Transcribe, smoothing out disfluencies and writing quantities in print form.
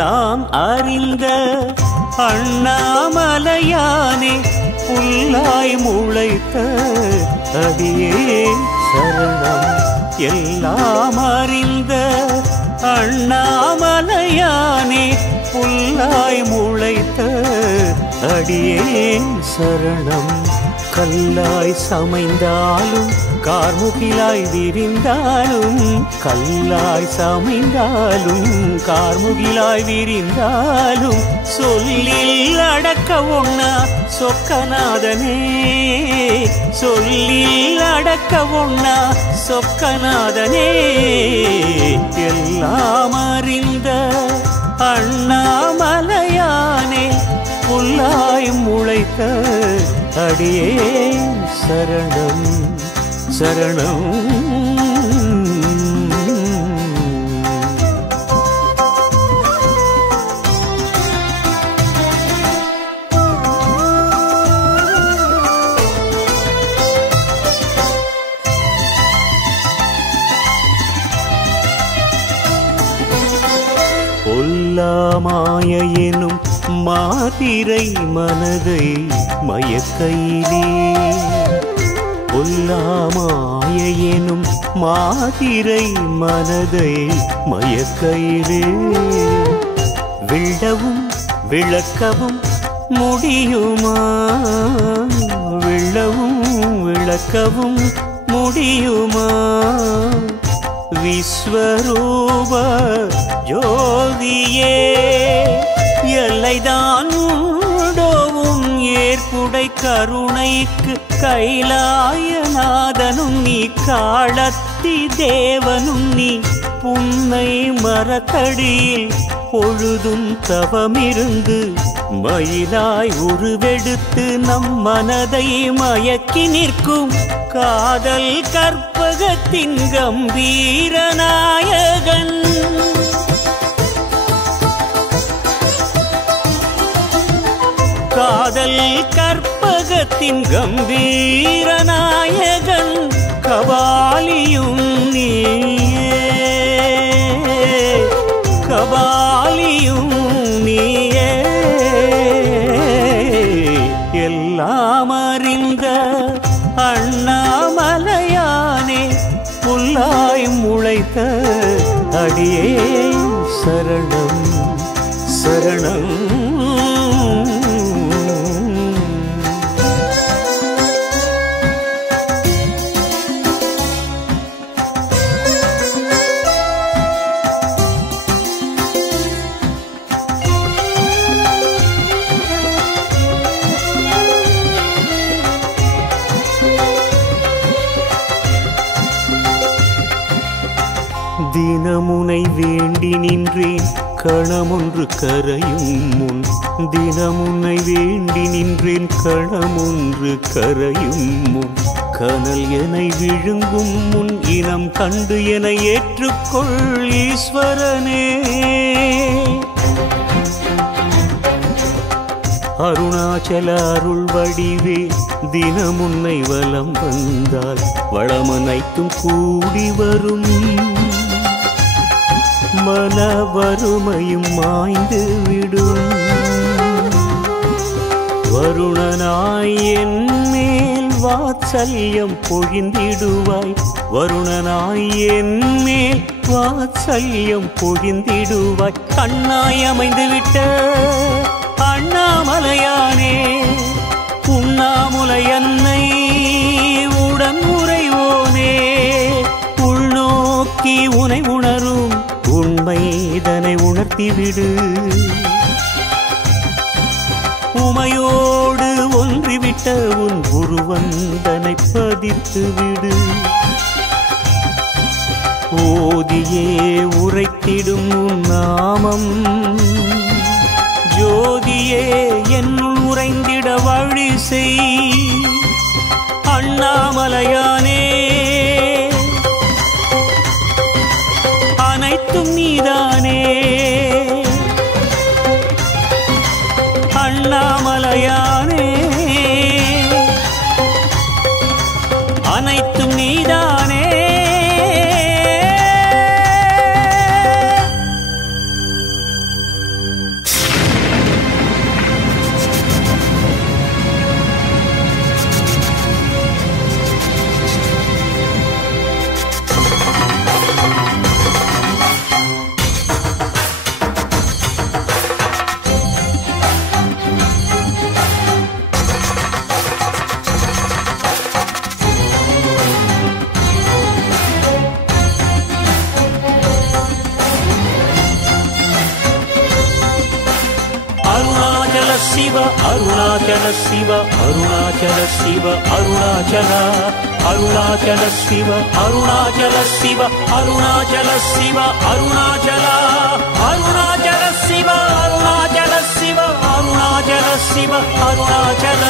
எல்லாம் அறிந்த அண்ணாமலையானே புல்லாய் முளைத்த அடியே சரணம். எல்லாம் அறிந்த அண்ணாமலையானே புல்லாய் முளைத்த அடியேன் சரணம். கல்லாய் சமைந்தாலும் கார்முகிலாய் விரிந்தாலும், கல்லாய் சமைந்தாலும் கார்முகிலாய் விரிந்தாலும், சொல்லில் அடக்க ஒண்ணா சொக்கநாதனே, சொல்லில் அடக்க ஒண்ணா சொக்கநாதனே. எல்லாம் அறிந்த அண்ணாமலையானே புல்லாய் முளைத்த அடியே சரணம் சரணம். பொல்லாமாய எனும் மாதிரை மனதை மயக்கையிலே, பொல்லாமாய எனும் மாதிரை மனதை மயக்கையிலே, விழவும் விளக்கவும் முடியுமா, விழவும் விளக்கவும் முடியுமா. விஸ்வரூப ஜோதியே எல்லைதான் உண்டோவும் ஏற்புடை கருணைக்கு கைலாயநாதனும் நீ, காளத்தி தேவனும் நீ. புன்னை மரத்தடியில் பொழுதும் தவமிருந்து மயிலாய் உருவெடுத்து நம் மனதை மயக்கி நிற்கும் காதல் கற்பகத்தின் கம்பீர நாயகன். காதல் கற்பகத்தின் கம்பீர நாயகன் கபாலியும் நீயே, கபாலியும் நீயே. எல்லாம் அறிந்த அண்ணாமலையானே புல்லாய் முளைத்த அடியே சரணம் சரணம். தினமுனை வேண்டி நின்றேன் கணமொன்று கரையும் முன், தினமுனை வேண்டி நின்றேன் கணமொன்று கரையும் முன். கனல் எனை விழுங்கும் முன் இனம் கண்டு என ஏற்றுக்கொள் ஈஸ்வரனே. அருணாச்சல அருள் வடிவே தினமுன்னை வலம் வந்தால் வளமனைத்தும் கூடி வரும், மன வறுமையும் மாய்ந்து விடும். வருணனாய் என் மேல் வாத்சல்யம் பொழிந்திடுவாய், வருணனாய் என் மேல் வாத்சல்யம் பொழிந்திடுவாய். கண்ணாய் அமைந்து விட்ட அண்ணாமலையானே உண்ணாமுலை அன்னை உடன் உறைவோனே, உள்நோக்கி உனை உணரும் உண்மைதனை உணர்த்திவிடு. உமையோடு ஒன்றிவிட்ட உன் உருவந்தனை பதித்து விடு. ஓதியே உரைத்திடும் உன் நாமம் ஜோதியே என்னுள் உறைந்திட வழி செய். அண்ணாமலையானே அனைத்தும் நீதானே, அண்ணாமலையானே அனைத்தும் நீதானே. சிவ அருணாச்சல சிவ அருணாச்சல சிவ அருணாச்சல அருணாச்சல சிவ அருணாச்சல சிவ அருணாச்சல சிவ அருணாச்சல அருணாச்சல சிவ அருணாச்சல சிவ அருணாச்சல சிவ அருணாச்சல